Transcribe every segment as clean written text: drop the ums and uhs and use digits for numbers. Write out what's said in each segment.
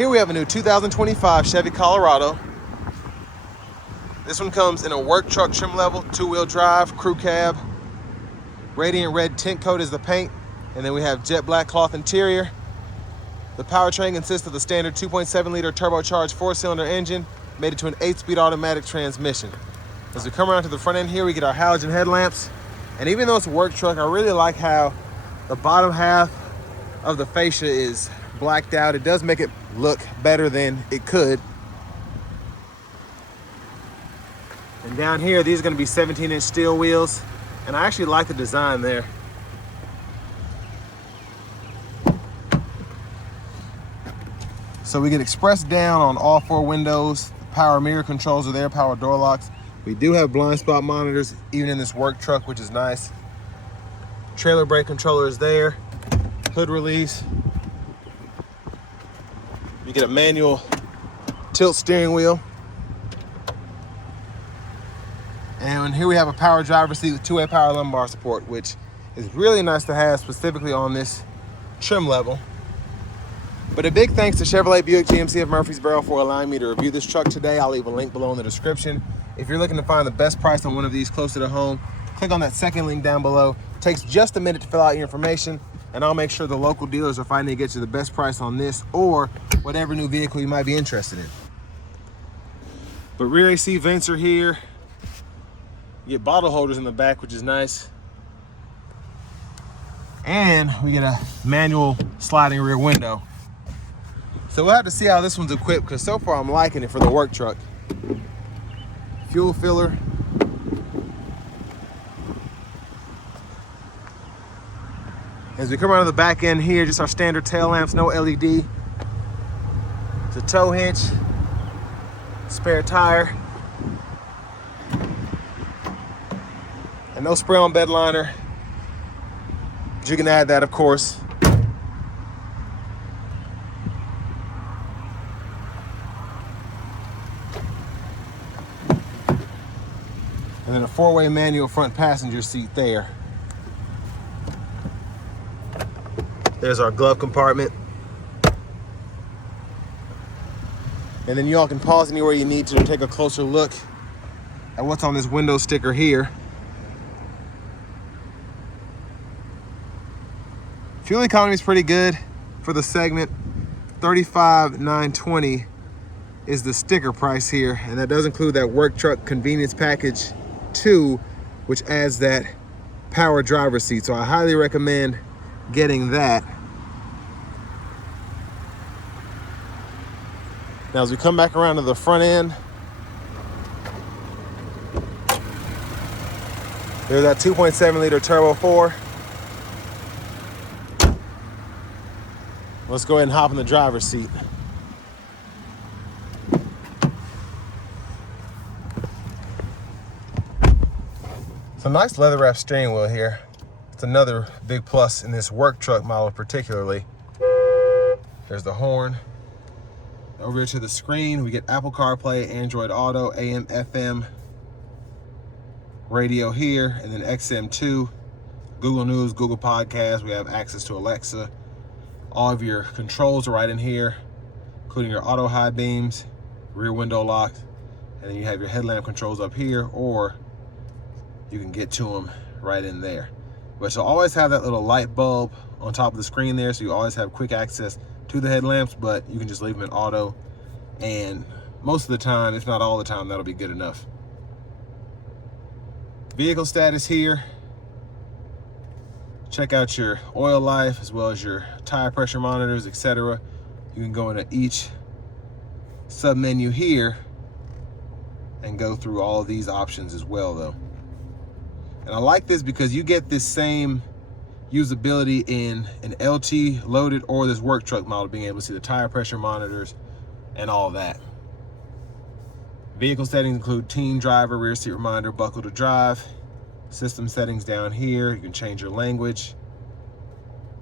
Here we have a new 2025 Chevy Colorado. This one comes in a work truck trim level, 2-wheel drive, crew cab. Radiant red tint coat is the paint, and then we have jet black cloth interior. The powertrain consists of the standard 2.7-liter turbocharged 4-cylinder engine, made it to an 8-speed automatic transmission. As we come around to the front end here, we get our halogen headlamps. And even though it's a work truck, I really like how the bottom half of the fascia is blacked out. It does make it look better than it could. And down here, these are gonna be 17-inch steel wheels. And I actually like the design there. So we get express down on all 4 windows. Power mirror controls are there, power door locks. We do have blind spot monitors, even in this work truck, which is nice. Trailer brake controller is there. Hood release. You get a manual tilt steering wheel. And here we have a power driver's seat with 2-way power lumbar support, which is really nice to have specifically on this trim level. But a big thanks to Chevrolet Buick GMC of Murfreesboro for allowing me to review this truck today. I'll leave a link below in the description. If you're looking to find the best price on one of these closer to home, click on that second link down below. It takes just a minute to fill out your information, and I'll make sure the local dealers are fighting to get you the best price on this or whatever new vehicle you might be interested in. But rear AC vents are here. You get bottle holders in the back, which is nice. And we get a manual sliding rear window. So we'll have to see how this one's equipped, because so far I'm liking it for the work truck. Fuel filler. As we come around to the back end here, just our standard tail lamps, no LED. It's a tow hitch, spare tire, and no spray on bed liner. But you can add that, of course. And then a 4-way manual front passenger seat there. There's our glove compartment. And then you all can pause anywhere you need to take a closer look at what's on this window sticker here. Fuel economy is pretty good for the segment. $35,920 is the sticker price here, and that does include that work truck convenience package 2, which adds that power driver's seat. So I highly recommend getting that. Now as we come back around to the front end, there's that 2.7-liter turbo 4. Let's go ahead and hop in the driver's seat. It's a nice leather wrap steering wheel here. It's another big plus in this work truck model particularly. There's the horn. Over here to the screen, we get Apple CarPlay, Android Auto, AM, FM, radio here, and then XM2, Google News, Google Podcasts. We have access to Alexa. All of your controls are right in here, including your auto high beams, rear window lock, and then you have your headlamp controls up here, or you can get to them right in there. But you'll always have that little light bulb on top of the screen there, so you always have quick access to the headlamps, but you can just leave them in auto, and most of the time, if not all the time, that'll be good enough. Vehicle status here. Check out your oil life as well as your tire pressure monitors, etc. You can go into each sub menu here and go through all of these options as well though. And I like this because you get this same usability in an LT loaded or this work truck model, being able to see the tire pressure monitors and all that. Vehicle settings include teen driver, rear seat reminder, buckle to drive. System settings down here. You can change your language,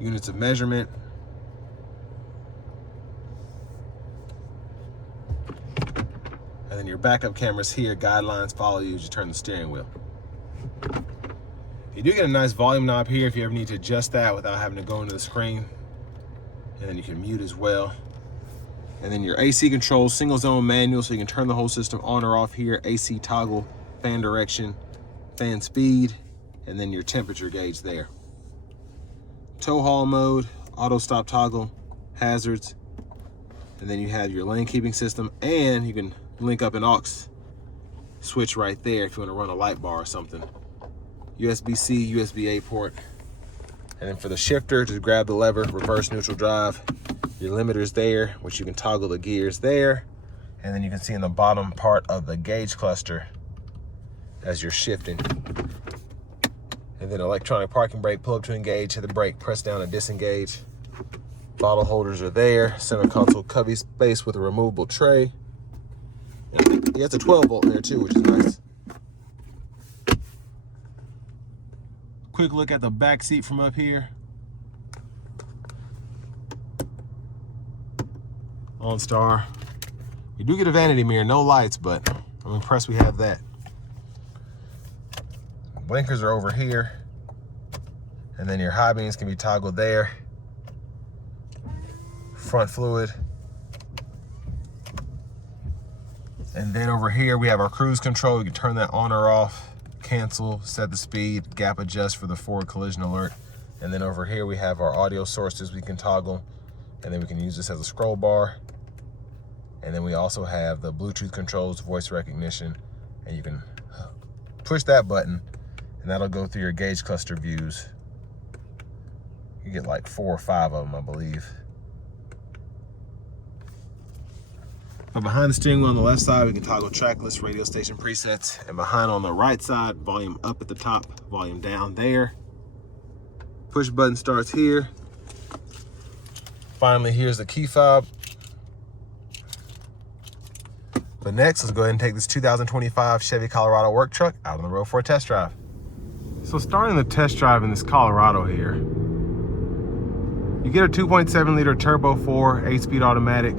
units of measurement. And then your backup cameras here, guidelines follow you as you turn the steering wheel. You do get a nice volume knob here if you ever need to adjust that without having to go into the screen. And then you can mute as well. And then your AC controls, single zone manual, so you can turn the whole system on or off here. AC toggle, fan direction, fan speed, and then your temperature gauge there. Tow haul mode, auto stop toggle, hazards, and then you have your lane keeping system, and you can link up an aux switch right there if you want to run a light bar or something. USB-C, USB-A port. And then for the shifter, just grab the lever, reverse neutral drive. Your limiter's there, which you can toggle the gears there. And then you can see in the bottom part of the gauge cluster as you're shifting. And then electronic parking brake, pull up to engage, hit the brake, press down to disengage. Bottle holders are there. Center console cubby space with a removable tray. And it has a 12 volt in there too, which is nice. Quick look at the back seat from up here. OnStar. You do get a vanity mirror, no lights, but I'm impressed we have that. Blinkers are over here. And then your high beams can be toggled there. Front fluid. And then over here we have our cruise control. You can turn that on or off, cancel, set the speed, gap adjust for the forward collision alert. And then over here we have our audio sources we can toggle. And then we can use this as a scroll bar. And then we also have the Bluetooth controls, voice recognition, and you can push that button and that'll go through your gauge cluster views. You get like 4 or 5 of them, I believe. But behind the steering wheel on the left side, we can toggle track list, radio station presets, and behind on the right side, volume up at the top, volume down there. Push button starts here. Finally, here's the key fob. But next, let's go ahead and take this 2025 Chevy Colorado work truck out on the road for a test drive. So starting the test drive in this Colorado here, you get a 2.7 liter turbo 4, 8-speed automatic.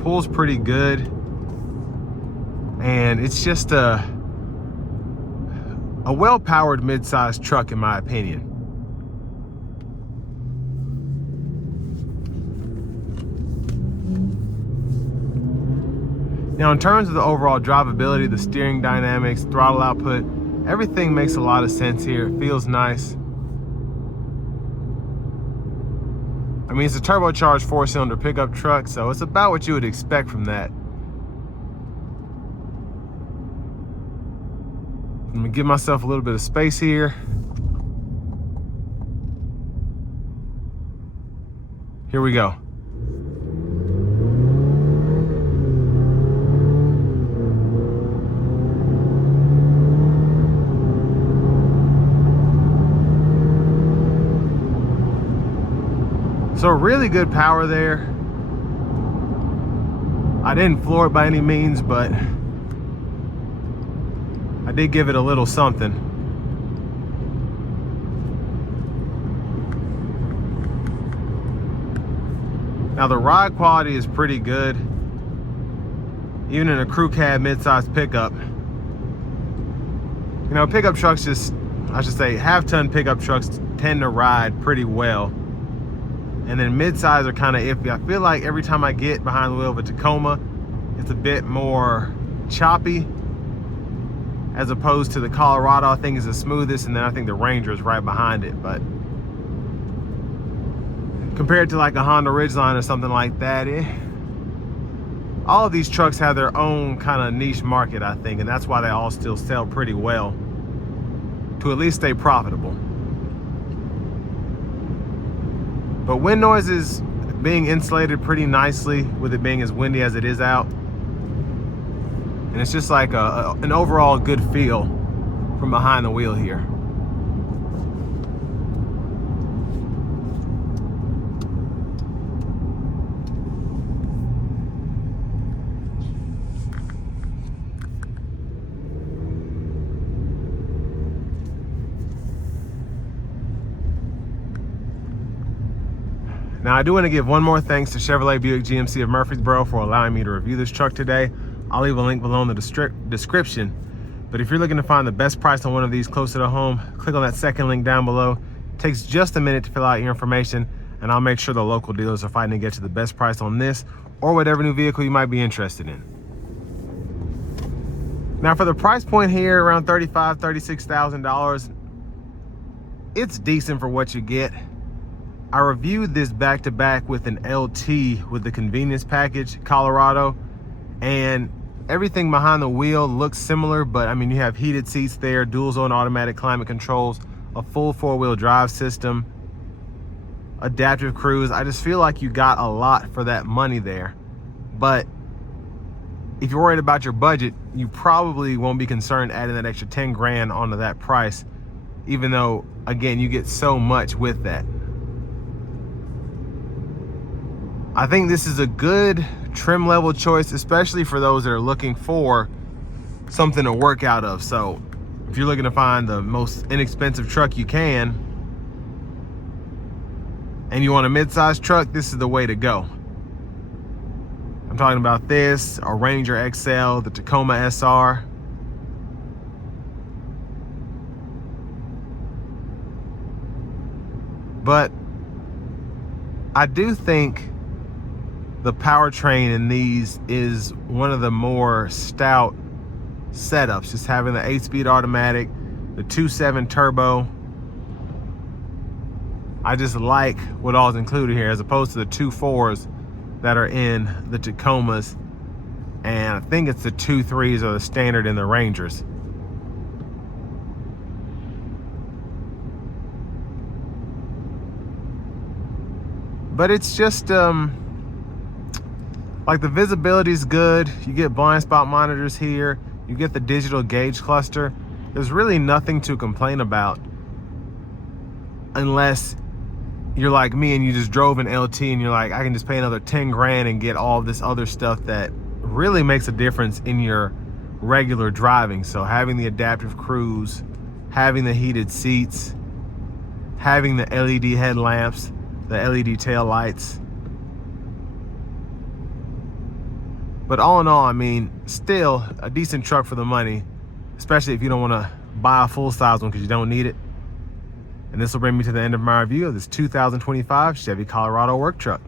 Pulls pretty good. And it's just a well-powered mid-sized truck in my opinion. Now, in terms of the overall drivability, the steering dynamics, throttle output, everything makes a lot of sense here. It feels nice. I mean, it's a turbocharged 4-cylinder pickup truck, so it's about what you would expect from that. I'm gonna give myself a little bit of space here. Here we go. So really good power there. I didn't floor it by any means, but I did give it a little something. Now the ride quality is pretty good. Even in a crew cab mid-size pickup. You know, pickup trucks just, I should say, half-ton pickup trucks tend to ride pretty well. And then mid-size are kind of iffy. I feel like every time I get behind the wheel of a Tacoma, it's a bit more choppy as opposed to the Colorado. I think is the smoothest, and then I think the Ranger is right behind it. But compared to like a Honda Ridgeline or something like that, all of these trucks have their own kind of niche market, I think, and that's why they all still sell pretty well to at least stay profitable. But wind noise is being insulated pretty nicely with it being as windy as it is out. And it's just like an overall good feel from behind the wheel here. Now, I do want to give one more thanks to Chevrolet Buick GMC of Murfreesboro for allowing me to review this truck today. I'll leave a link below in the description. But if you're looking to find the best price on one of these closer to home, click on that second link down below. It takes just a minute to fill out your information, and I'll make sure the local dealers are fighting to get you the best price on this or whatever new vehicle you might be interested in. Now for the price point here, around $35,000, $36,000, it's decent for what you get. I reviewed this back to back with an LT with the convenience package Colorado, and everything behind the wheel looks similar, but I mean, you have heated seats there, dual zone automatic climate controls, a full 4-wheel drive system, adaptive cruise. I just feel like you got a lot for that money there. But if you're worried about your budget, you probably won't be concerned adding that extra 10 grand onto that price, even though, again, you get so much with that. I think this is a good trim level choice, especially for those that are looking for something to work out of. So if you're looking to find the most inexpensive truck you can and you want a mid-size truck, this is the way to go. I'm talking about this, a Ranger XL, the Tacoma SR. But I do think the powertrain in these is one of the more stout setups. Just having the 8-speed automatic, the 2.7 turbo. I just like what all's included here as opposed to the 2.4s that are in the Tacomas, and I think it's the 2.3s are the standard in the Rangers. But it's just like the visibility is good. You get blind spot monitors here. You get the digital gauge cluster. There's really nothing to complain about unless you're like me and you just drove an LT and you're like, I can just pay another 10 grand and get all this other stuff that really makes a difference in your regular driving. So having the adaptive cruise, having the heated seats, having the LED headlamps, the LED tail lights. But all in all, I mean, still a decent truck for the money, especially if you don't want to buy a full-size one because you don't need it. And this will bring me to the end of my review of this 2025 Chevy Colorado work truck.